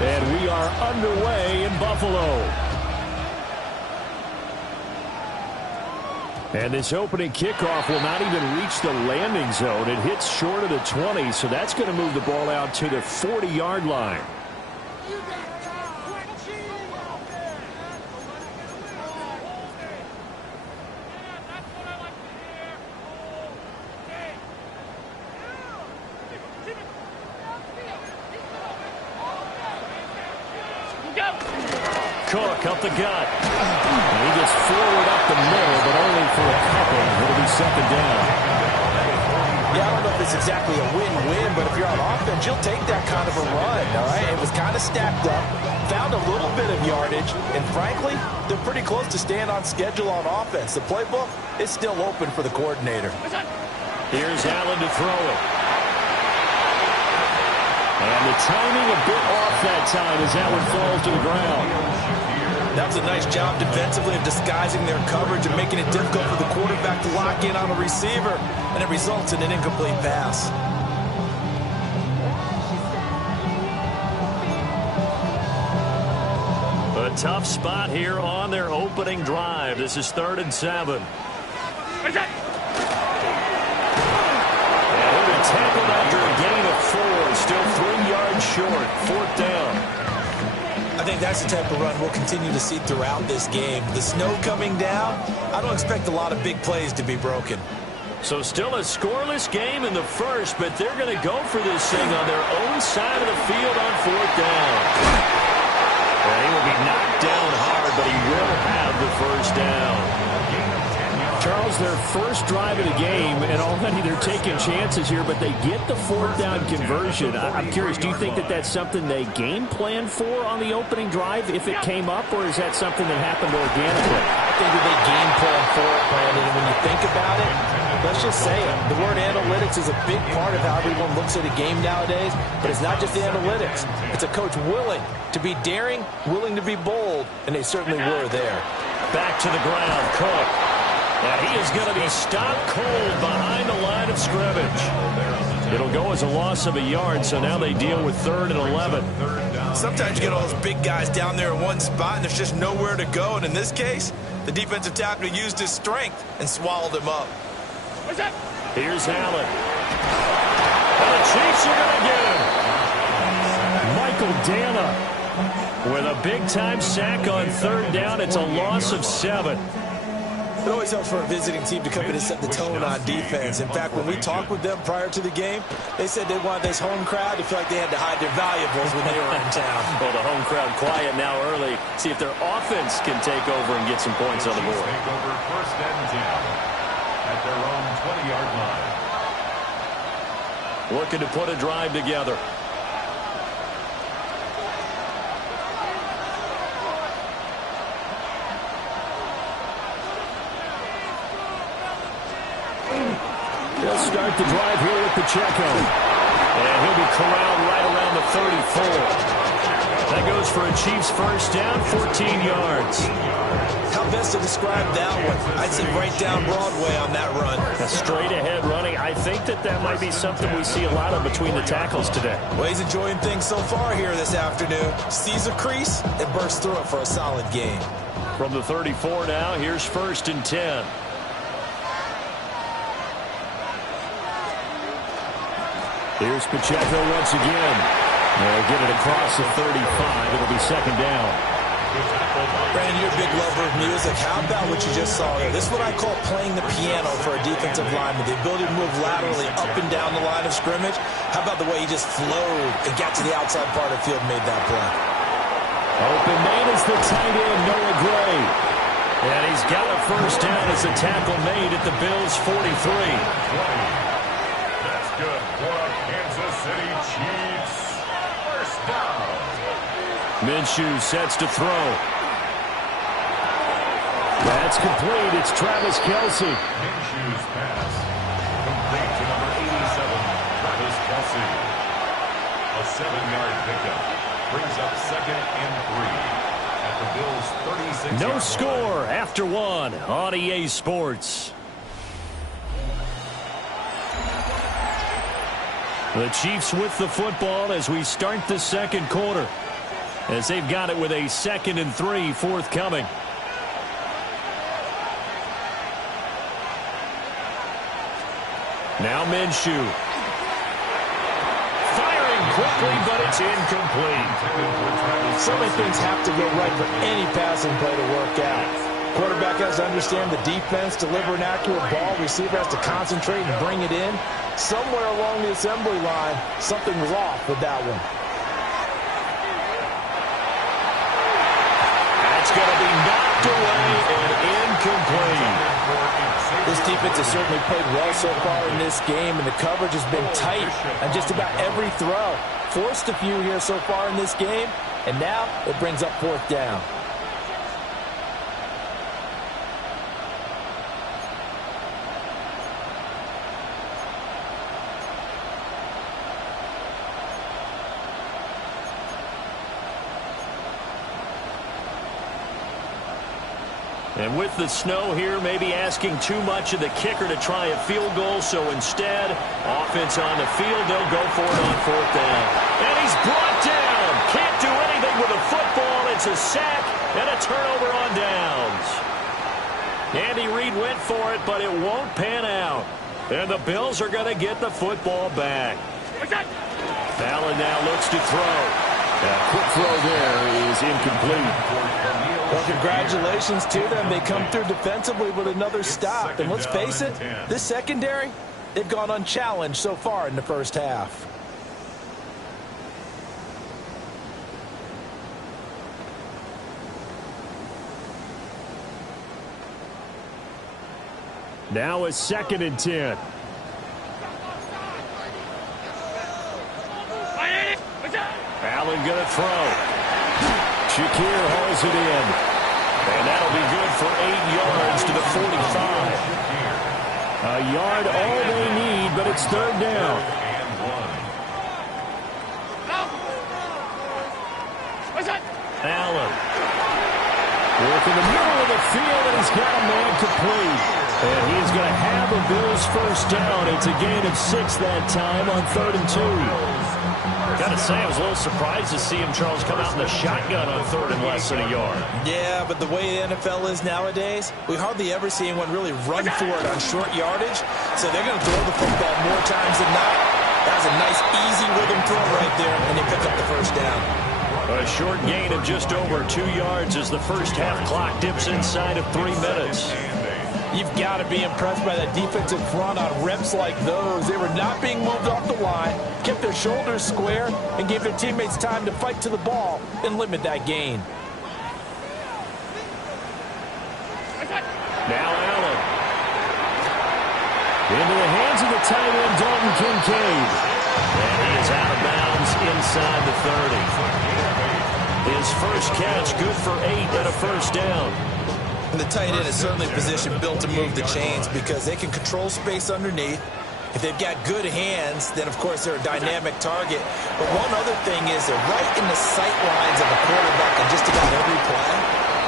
And we are underway in Buffalo. And this opening kickoff will not even reach the landing zone. It hits short of the 20, so that's going to move the ball out to the 40-yard line. Cook up the gut. And he gets forward up the middle, but only for a couple. It'll be second down. Yeah, I don't know if it's exactly a win-win, but if you're on offense, you'll take that kind of a run, all right? It was kind of stacked up, found a little bit of yardage, and frankly, they're pretty close to staying on schedule on offense. The playbook is still open for the coordinator. Here's Allen to throw it. And the timing a bit off that time as that one falls to the ground. That was a nice job defensively of disguising their coverage and making it difficult for the quarterback to lock in on a receiver, and it results in an incomplete pass. A tough spot here on their opening drive. This is 3rd and 7. And he'll be tackled after a gain of 4. Still 3 yards short. 4th down. I think that's the type of run we'll continue to see throughout this game. The snow coming down, I don't expect a lot of big plays to be broken. So still a scoreless game in the first, but they're going to go for this thing on their own side of the field on 4th down. And he will be knocked down hard, but he will have the first down. Charles, their first drive of the game, and already they're taking chances here, but they get the 4th down conversion. I'm curious, do you think that that's something they game planned for on the opening drive if it came up, or is that something that happened organically? I think that they game plan for it, Brandon, and when you think about it, let's just say it. The word analytics is a big part of how everyone looks at a game nowadays, but it's not just the analytics. It's a coach willing to be daring, willing to be bold, and they certainly were there. Back to the ground, Cook. And he is going to be stopped cold behind the line of scrimmage. It'll go as a loss of a yard, so now they deal with 3rd and 11. Sometimes you get all those big guys down there in one spot, and there's just nowhere to go. And in this case, the defensive tackle used his strength and swallowed him up. Here's Allen. And the Chiefs are going to get him. Michael Dana with a big-time sack on 3rd down. It's a loss of 7. It always helps for a visiting team to come in and set the tone on defense. In fact, when we talked with them prior to the game, they said they wanted this home crowd to feel like they had to hide their valuables when they were in town. Well, the home crowd quiet now early. See if their offense can take over and get some points on the board. Take over 1st and 10 at their own 20-yard line. Looking to put a drive together. They'll start the drive here with Pacheco. And he'll be corralled right around the 34. That goes for a Chiefs first down, 14 yards. How best to describe that one? I'd say right down Broadway on that run. Straight ahead running. I think that might be something we see a lot of between the tackles today. Well, he's enjoying things so far here this afternoon. Sees a crease and bursts through it for a solid gain. From the 34 now, here's 1st and 10. Here's Pacheco once again. They'll get it across the 35. It'll be second down. Brandon, you're a big lover of music. How about what you just saw here? This is what I call playing the piano for a defensive lineman. The ability to move laterally up and down the line of scrimmage. How about the way he just flowed and got to the outside part of the field and made that play? Open man is the tight end, Noah Gray. And he's got a first down as a tackle made at the Bills' 43. That's good for Kansas City Chiefs. First down. Minshew sets to throw. That's complete. It's Travis Kelce. Minshew's pass. Complete to number 87, Travis Kelce. A 7-yard pickup. Brings up 2nd and 3 at the Bills' 36. No score after 1 on EA Sports. The Chiefs with the football as we start the second quarter. as they've got it with a 2nd and 3 forthcoming. Now Minshew. Firing quickly, but it's incomplete. So many things have to go right for any passing play to work out. Quarterback has to understand the defense, deliver an accurate ball. Receiver has to concentrate and bring it in. Somewhere along the assembly line, something was off with that one. That's going to be knocked away and incomplete. This defense has certainly played well so far in this game, and the coverage has been tight on just about every throw. Forced a few here so far in this game, and now it brings up 4th down. And with the snow here, maybe asking too much of the kicker to try a field goal. So instead, offense on the field, they'll go for it on 4th down. And he's brought down. Can't do anything with a football. It's a sack and a turnover on downs. Andy Reid went for it, but it won't pan out. And the Bills are going to get the football back. Allen now looks to throw. A quick throw there is incomplete. Well, congratulations to them. They come through defensively with another stop. And let's face it, this secondary, they've gone unchallenged so far in the first half. Now a 2nd and 10. Allen going to throw. Shakir hauls it in. And that'll be good for 8 yards to the 45. A yard all they need, but it's 3rd down. Allen. Working the middle of the field, and he's got a man complete. And he's going to have a Bills 1st down. It's a gain of 6 that time on 3rd and 2. Got to say, I was a little surprised to see him, Charles, come out in the shotgun on 3rd and less than a yard. Yeah, but the way the NFL is nowadays, we hardly ever see anyone really run for it on short yardage. So they're going to throw the football more times than not. That was a nice, easy rhythm throw right there, and they pick up the 1st down. A short gain of just over 2 yards as the first half clock dips inside of 3 minutes. You've got to be impressed by that defensive front on reps like those. They were not being moved off the line, kept their shoulders square, and gave their teammates time to fight to the ball and limit that gain. Now Allen. Into the hands of the tight end, Dalton Kincaid. And he is out of bounds inside the 30. His first catch, good for 8 and a 1st down. And the tight end is certainly a position built to move the chains because they can control space underneath. If they've got good hands, then, of course, they're a dynamic target. But one other thing is they're right in the sight lines of the quarterback on just about every play.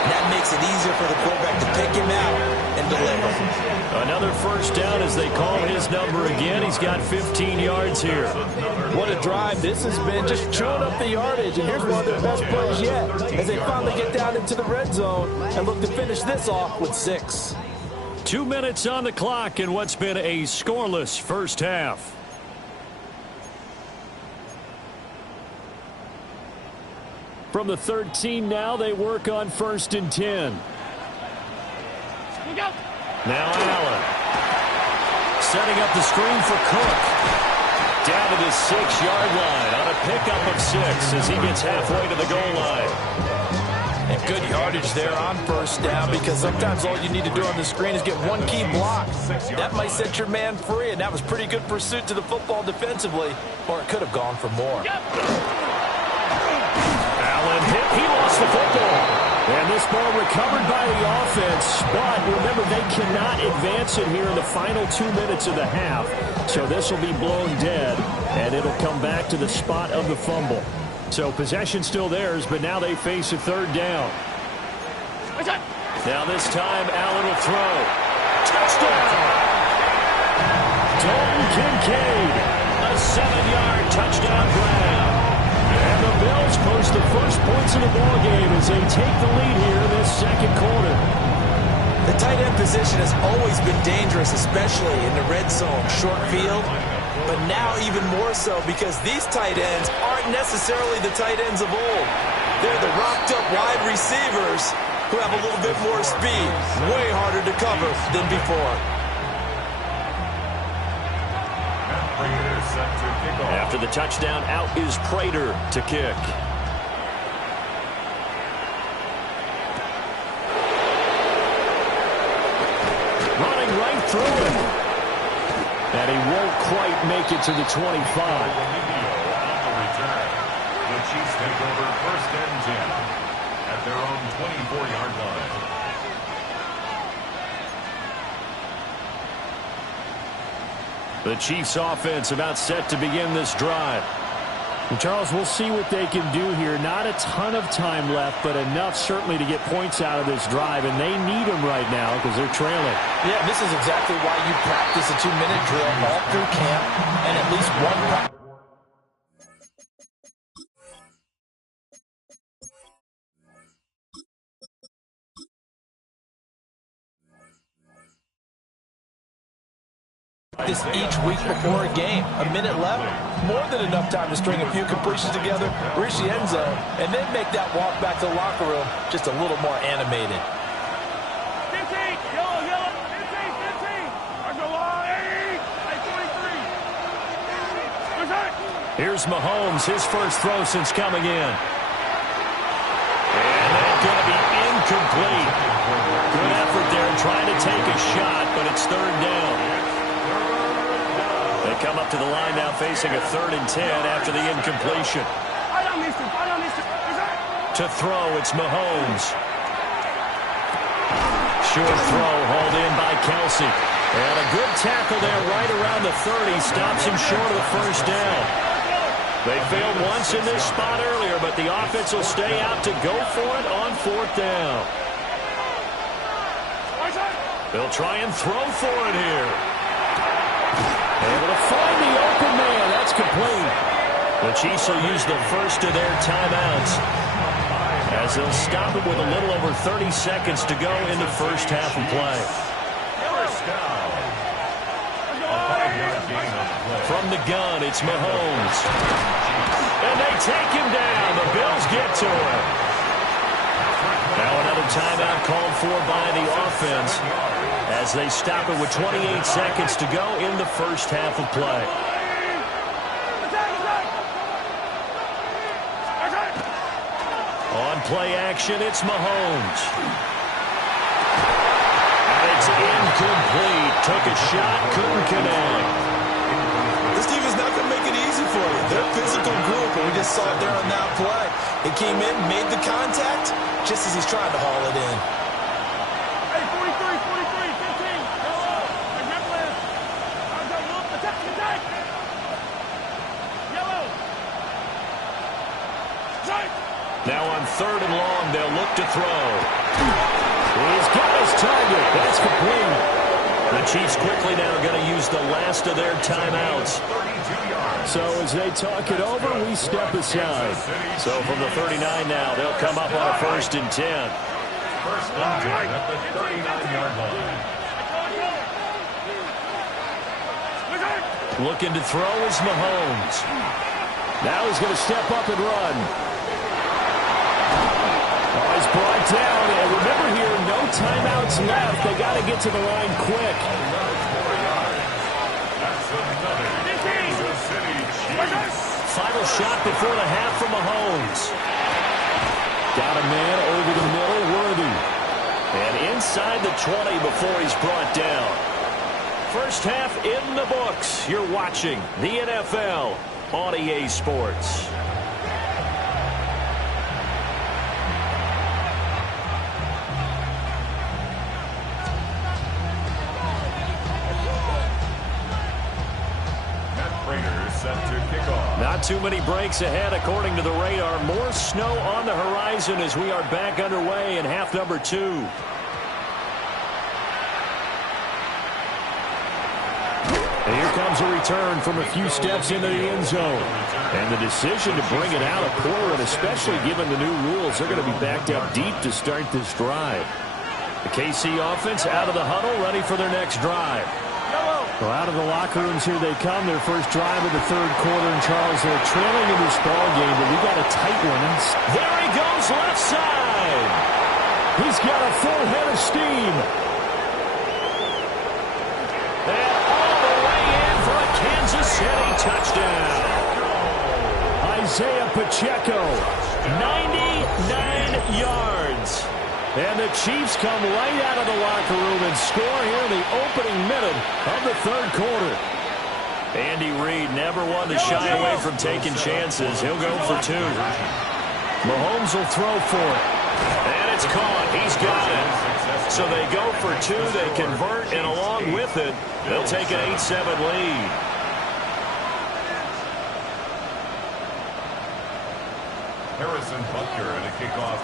And that makes it easier for the quarterback to pick him out and deliver. Another 1st down as they call his number again. He's got 15 yards here. What a drive this has been, just chewing up the yardage. And here's one of their best plays yet as they finally get down into the red zone and look to finish this off with 6. 2 minutes on the clock in what's been a scoreless first half. From the 13 now, they work on 1st and 10. Now Allen. Setting up the screen for Cook. Down to the 6-yard line on a pickup of 6 as he gets halfway to the goal line. And good yardage there on 1st down because sometimes all you need to do on the screen is get one key block. That might set your man free, and that was pretty good pursuit to the football defensively, or it could have gone for more. Allen hit. He lost the football. And this ball recovered by the offense. But remember, they cannot advance it here in the final 2 minutes of the half. So this will be blown dead, and it'll come back to the spot of the fumble. So possession still theirs, but now they face a 3rd down. Now this time, Allen will throw. Touchdown! Dalton Kincaid. A 7-yard touchdown grab. And the Bills post the first points of the ball game as they take the lead here in this second quarter. The tight end position has always been dangerous, especially in the red zone, short field. But now even more so because these tight ends aren't necessarily the tight ends of old. They're the rocked-up wide receivers who have a little bit more speed, way harder to cover than before. After the touchdown, out is Prater to kick. Running right through it. And he won't quite make it to the 25. The Chiefs take over first and 10 at their own 24-yard line. The Chiefs offense about set to begin this drive. And Charles, we'll see what they can do here. Not a ton of time left, but enough certainly to get points out of this drive, and they need them right now because they're trailing. Yeah, this is exactly why you practice a 2-minute drill all through camp and at least one practice. This each week before a game. A minute left, more than enough time to string a few completions together, reach the end zone, and then make that walk back to the locker room just a little more animated. 15, yellow, 15, 15. Here's Mahomes, his first throw since coming in. And that's going to be incomplete. Good effort there trying to take a shot, but it's third down. They come up to the line now facing a 3rd and 10 after the incompletion. To throw, it's Mahomes. Short throw hauled in by Kelsey. And a good tackle there right around the 30 stops him short of the first down. They failed once in this spot earlier, but the offense will stay out to go for it on 4th down. They'll try and throw for it here. Able to find the open man. That's complete. The Chiefs will use the first of their timeouts as they'll stop it with a little over 30 seconds to go in the first half of play. From the gun, it's Mahomes. And they take him down. The Bills get to him. Now another timeout called for by the offense as they stop it with 28 seconds to go in the first half of play. On play action, it's Mahomes. And it's incomplete. Took a shot, couldn't connect. This defense not going to make it easy for you. They're a physical group, and we just saw it there on that play. He came in, made the contact, just as he's trying to haul it in. Hey, 43, 43, 15. Yellow. Attack, attack. Yellow. Strike. Now on 3rd and long, they'll look to throw. He's got his target. That's complete. The Chiefs quickly now going to use the last of their timeouts. So as they talk it over, we step aside. So from the 39 now, they'll come up on a 1st and 10. First and 10 at the 39-yard line. Looking to throw is Mahomes. Now he's going to step up and run. Oh, he's brought down. And remember here, no timeouts left. They got to get to the line quick. Final shot before the half from Mahomes. Got a man over the middle, Worthy. And inside the 20 before he's brought down. First half in the books. You're watching the NFL on EA Sports. Not too many breaks ahead according to the radar. More snow on the horizon as we are back underway in half number 2. And here here comes a return from a few steps into the end zone. And the decision to bring it out of Portland, especially given the new rules, they're going to be backed up deep to start this drive. The KC offense out of the huddle, ready for their next drive. Well, out of the locker rooms here they come. Their first drive of the third quarter. And Charles, they're trailing in this ball game, but we got a tight one. There he goes, left side. He's got a full head of steam. And all the way in for a Kansas City touchdown. Isaiah Pacheco, 99 yards. And the Chiefs come right out of the locker room and score here in the opening minute of the third quarter. Andy Reid never one to shy away from taking chances. He'll go for two. Mahomes will throw for it. And it's caught. He's got it. So they go for two. They convert, and along with it, they'll take an 8-7 lead. Harrison Butker and a kickoff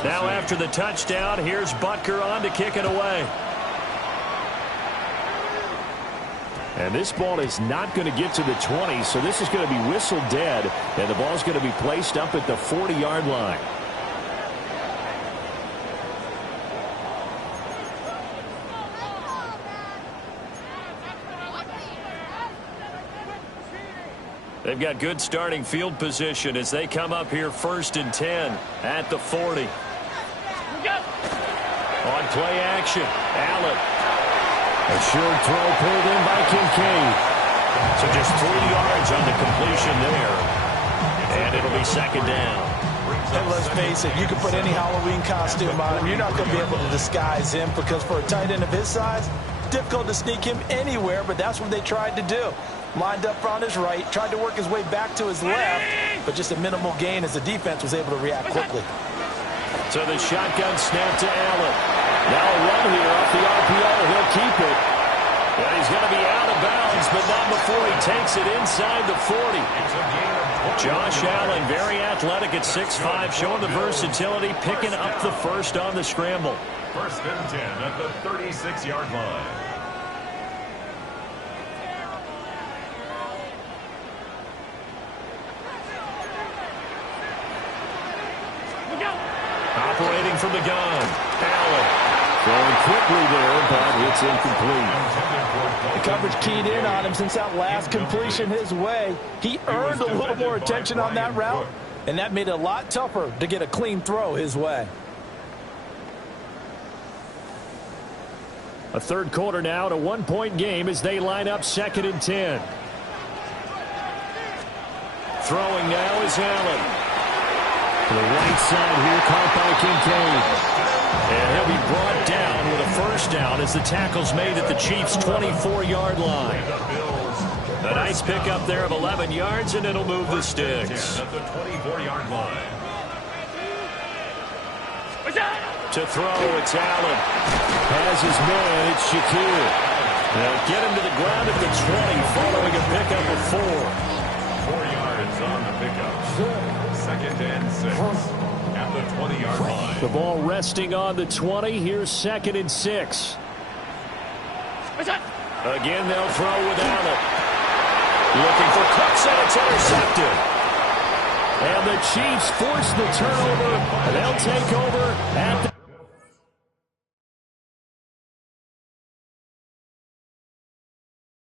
14-6. Now after the touchdown, here's Butker on to kick it away. And this ball is not going to get to the 20, so this is going to be whistled dead, and the ball's going to be placed up at the 40-yard line. They've got good starting field position as they come up here 1st and 10 at the 40. On play action, Allen. A short throw pulled in by Kincaid. So just 3 yards on the completion there. And it'll be 2nd down. And let's face it, you can put any Halloween costume on him. You're not going to be able to disguise him because for a tight end of his size, difficult to sneak him anywhere, but that's what they tried to do. Lined up on his right, tried to work his way back to his left, but just a minimal gain as the defense was able to react quickly. So the shotgun snap to Allen. Now a run here off the RPO. He'll keep it. And he's going to be out of bounds, but not before he takes it inside the 40. Josh Allen, very athletic at 6'5", showing the versatility, picking up the first on the scramble. 1st and 10 at the 36-yard line. Operating from the gun, Allen. Throwing quickly there, but it's incomplete. The coverage keyed in on him since that last completion his way. He earned a little more attention on that route, and that made it a lot tougher to get a clean throw his way. A third quarter now, to 1-point game as they line up 2nd and 10. Throwing now is Allen. To the right side here, caught by Kincaid. And he'll be brought down with a first down as the tackle's made at the Chiefs' 24-yard line. A nice pickup there of 11 yards, and it'll move the sticks. At the 24-yard line. To throw, it's Allen. Has his man, it's Shakir. They'll get him to the ground at the 20, following a pickup of 4. 4 yards on the pickup. 2nd and 6 at the 20-yard line. The ball resting on the 20. Here's 2nd and 6. Again, they'll throw with Allen. Looking for Cooks, and it's intercepted. And the Chiefs force the turnover. They'll take over at the